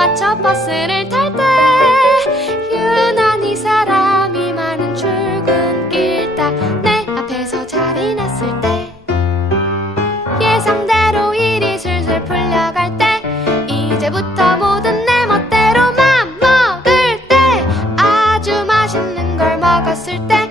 맞춰 버스를 탈 때 유난히 사람이 많은 출근길 딱 내 앞에서 자리 났을 때 예상대로 일이 슬슬 풀려갈 때 이제부터 모든 내 멋대로 만 먹을 때 아주 맛있는 걸 먹었을 때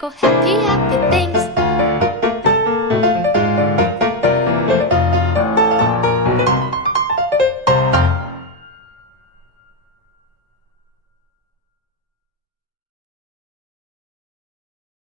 go happy, happy things.